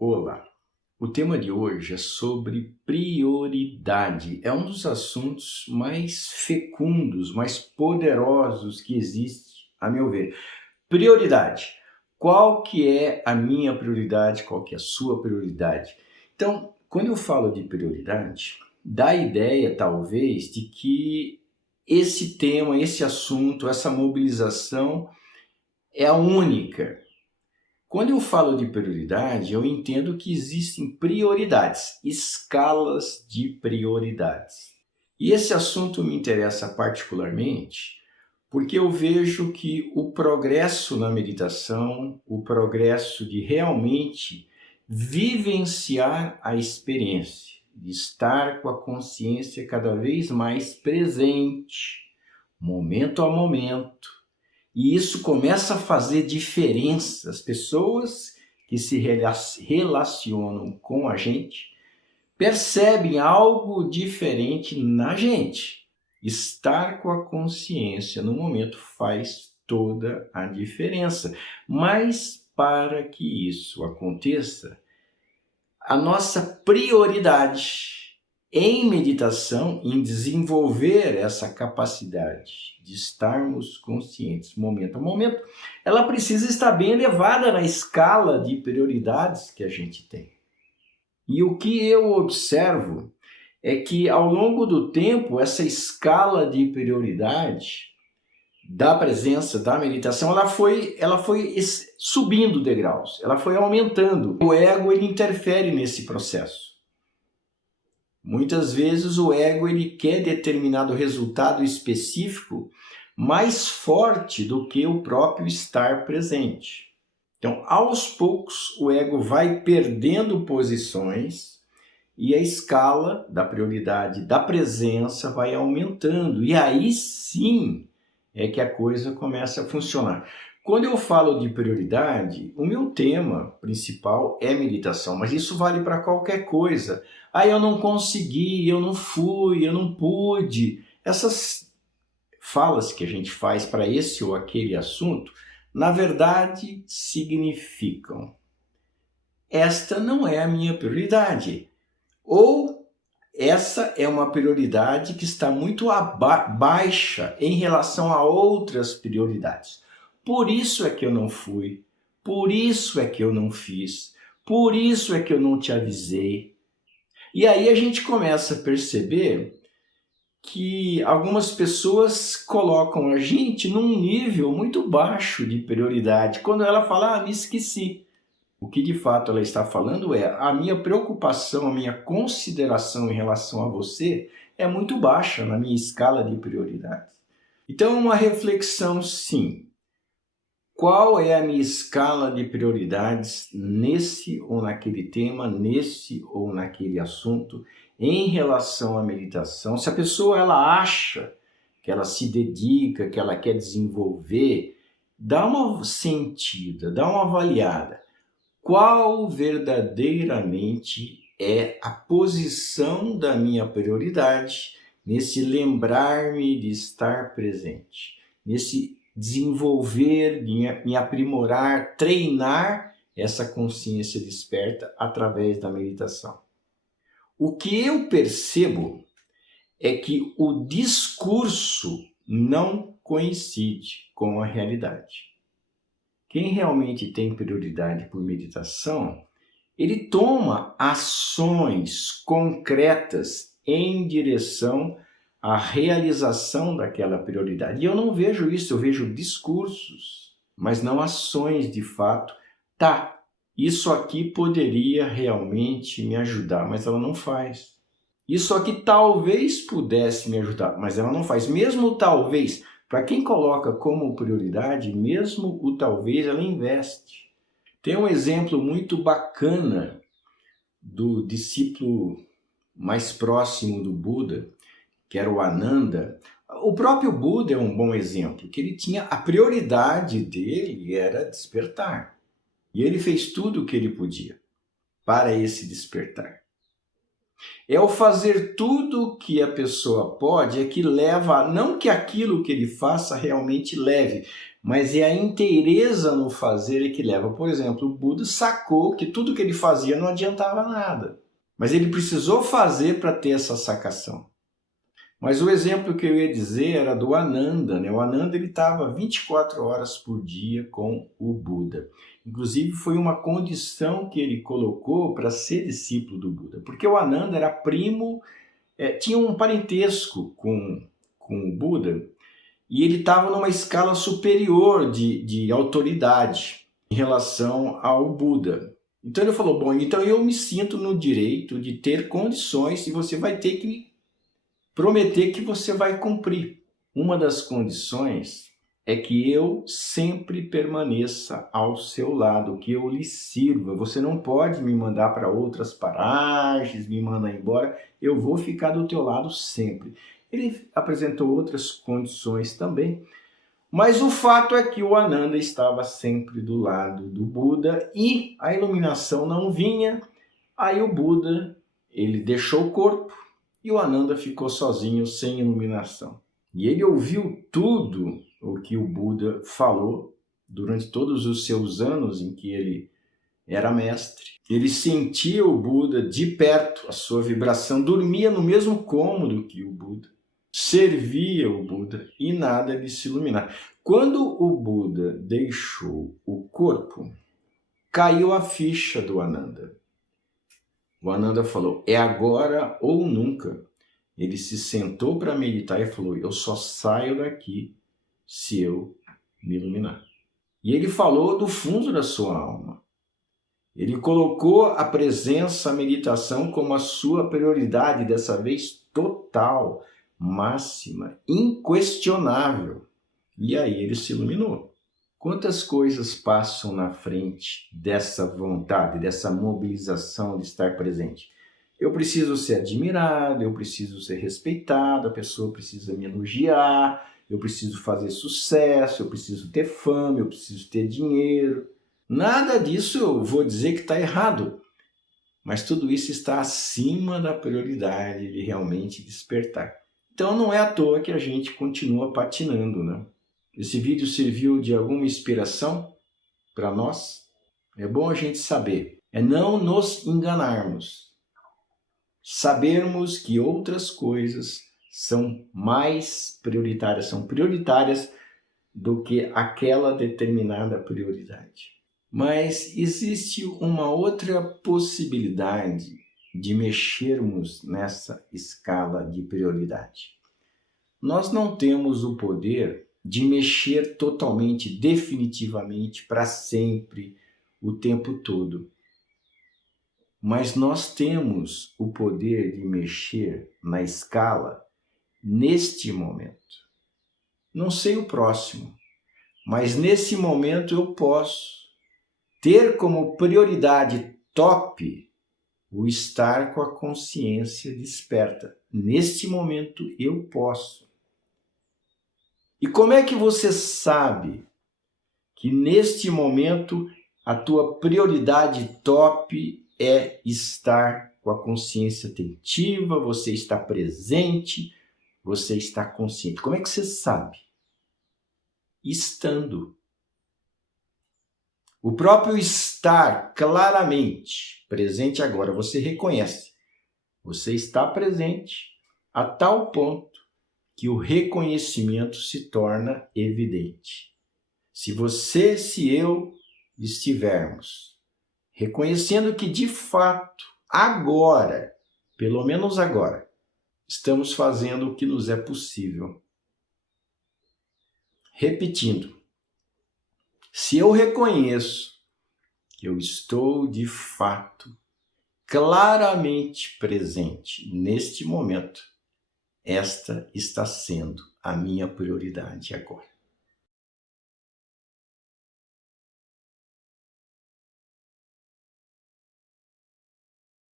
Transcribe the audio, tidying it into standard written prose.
Olá! O tema de hoje é sobre prioridade. É um dos assuntos mais fecundos, mais poderosos que existe, a meu ver. Prioridade. Qual que é a minha prioridade? Qual que é a sua prioridade? Então, quando eu falo de prioridade, dá a ideia, talvez, de que esse tema, esse assunto, essa mobilização é a única. Quando eu falo de prioridade, eu entendo que existem prioridades, escalas de prioridades. E esse assunto me interessa particularmente porque eu vejo que o progresso na meditação, o progresso de realmente vivenciar a experiência, de estar com a consciência cada vez mais presente, momento a momento, e isso começa a fazer diferença. As pessoas que se relacionam com a gente percebem algo diferente na gente. Estar com a consciência no momento faz toda a diferença. Mas para que isso aconteça, a nossa prioridade em meditação, em desenvolver essa capacidade de estarmos conscientes momento a momento, ela precisa estar bem elevada na escala de prioridades que a gente tem. E o que eu observo é que ao longo do tempo, essa escala de prioridade da presença, da meditação, ela foi subindo degraus, ela foi aumentando. O ego ele interfere nesse processo. Muitas vezes o ego ele quer determinado resultado específico mais forte do que o próprio estar presente. Então, aos poucos, o ego vai perdendo posições e a escala da prioridade da presença vai aumentando. E aí sim é que a coisa começa a funcionar. Quando eu falo de prioridade, o meu tema principal é meditação, mas isso vale para qualquer coisa. Eu não consegui, eu não fui, eu não pude. Essas falas que a gente faz para esse ou aquele assunto, na verdade, significam: esta não é a minha prioridade. Ou essa é uma prioridade que está muito baixa em relação a outras prioridades. Por isso é que eu não fui, por isso é que eu não fiz, por isso é que eu não te avisei. E aí a gente começa a perceber que algumas pessoas colocam a gente num nível muito baixo de prioridade. Quando ela fala, me esqueci. O que de fato ela está falando é: a minha preocupação, a minha consideração em relação a você é muito baixa na minha escala de prioridades. Então, uma reflexão, sim. Qual é a minha escala de prioridades nesse ou naquele tema, nesse ou naquele assunto, em relação à meditação? Se a pessoa ela acha que ela se dedica, que ela quer desenvolver, dá uma sentida, dá uma avaliada. Qual verdadeiramente é a posição da minha prioridade nesse lembrar-me de estar presente, nesse desenvolver, me aprimorar, treinar essa consciência desperta através da meditação? O que eu percebo é que o discurso não coincide com a realidade. Quem realmente tem prioridade por meditação, ele toma ações concretas em direção à realização daquela prioridade. E eu não vejo isso, eu vejo discursos, mas não ações de fato. Isso aqui poderia realmente me ajudar, mas ela não faz. Isso aqui talvez pudesse me ajudar, mas ela não faz. Mesmo talvez, para quem coloca como prioridade, mesmo o talvez, ela investe. Tem um exemplo muito bacana do discípulo mais próximo do Buda, que era o Ananda. O próprio Buda é um bom exemplo, que ele tinha a prioridade dele era despertar. E ele fez tudo o que ele podia para esse despertar. É o fazer tudo o que a pessoa pode é que leva, não que aquilo que ele faça realmente leve, mas é a inteireza no fazer que leva. Por exemplo, o Buda sacou que tudo que ele fazia não adiantava nada, mas ele precisou fazer para ter essa sacação. Mas o exemplo que eu ia dizer era do Ananda, né? O Ananda estava 24 horas por dia com o Buda. Inclusive foi uma condição que ele colocou para ser discípulo do Buda, porque o Ananda era primo, tinha um parentesco com o Buda, e ele estava numa escala superior de autoridade em relação ao Buda. Então ele falou, bom, então eu me sinto no direito de ter condições e você vai ter que prometer que você vai cumprir. Uma das condições é que eu sempre permaneça ao seu lado, que eu lhe sirva. Você não pode me mandar para outras paragens, me mandar embora, eu vou ficar do teu lado sempre. Ele apresentou outras condições também, mas o fato é que o Ananda estava sempre do lado do Buda e a iluminação não vinha. Aí o Buda, ele deixou o corpo e o Ananda ficou sozinho, sem iluminação. E ele ouviu tudo o que o Buda falou durante todos os seus anos em que ele era mestre. Ele sentia o Buda de perto, a sua vibração, dormia no mesmo cômodo que o Buda, servia o Buda e nada lhe se iluminar. Quando o Buda deixou o corpo, caiu a ficha do Ananda. O Ananda falou, é agora ou nunca. Ele se sentou para meditar e falou, eu só saio daqui se eu me iluminar. E ele falou do fundo da sua alma. Ele colocou a presença, a meditação como a sua prioridade, dessa vez total, máxima, inquestionável. E aí ele se iluminou. Quantas coisas passam na frente dessa vontade, dessa mobilização de estar presente? Eu preciso ser admirado, eu preciso ser respeitado, a pessoa precisa me elogiar, eu preciso fazer sucesso, eu preciso ter fama, eu preciso ter dinheiro. Nada disso eu vou dizer que está errado, mas tudo isso está acima da prioridade de realmente despertar. Então não é à toa que a gente continua patinando, né? Esse vídeo serviu de alguma inspiração para nós? É bom a gente saber, é não nos enganarmos. Sabermos que outras coisas são mais prioritárias, são prioritárias do que aquela determinada prioridade. Mas existe uma outra possibilidade de mexermos nessa escala de prioridade. Nós não temos o poder de mexer totalmente, definitivamente, para sempre, o tempo todo. Mas nós temos o poder de mexer na escala neste momento. Não sei o próximo, mas nesse momento eu posso ter como prioridade top o estar com a consciência desperta. Neste momento eu posso. E como é que você sabe que neste momento a tua prioridade top é estar com a consciência atentiva, você está presente, você está consciente? Como é que você sabe? Estando. O próprio estar claramente presente agora, você reconhece. Você está presente a tal ponto que o reconhecimento se torna evidente. Se você, se eu estivermos reconhecendo que de fato, agora, pelo menos agora, estamos fazendo o que nos é possível. Repetindo, se eu reconheço que eu estou de fato claramente presente neste momento, esta está sendo a minha prioridade agora.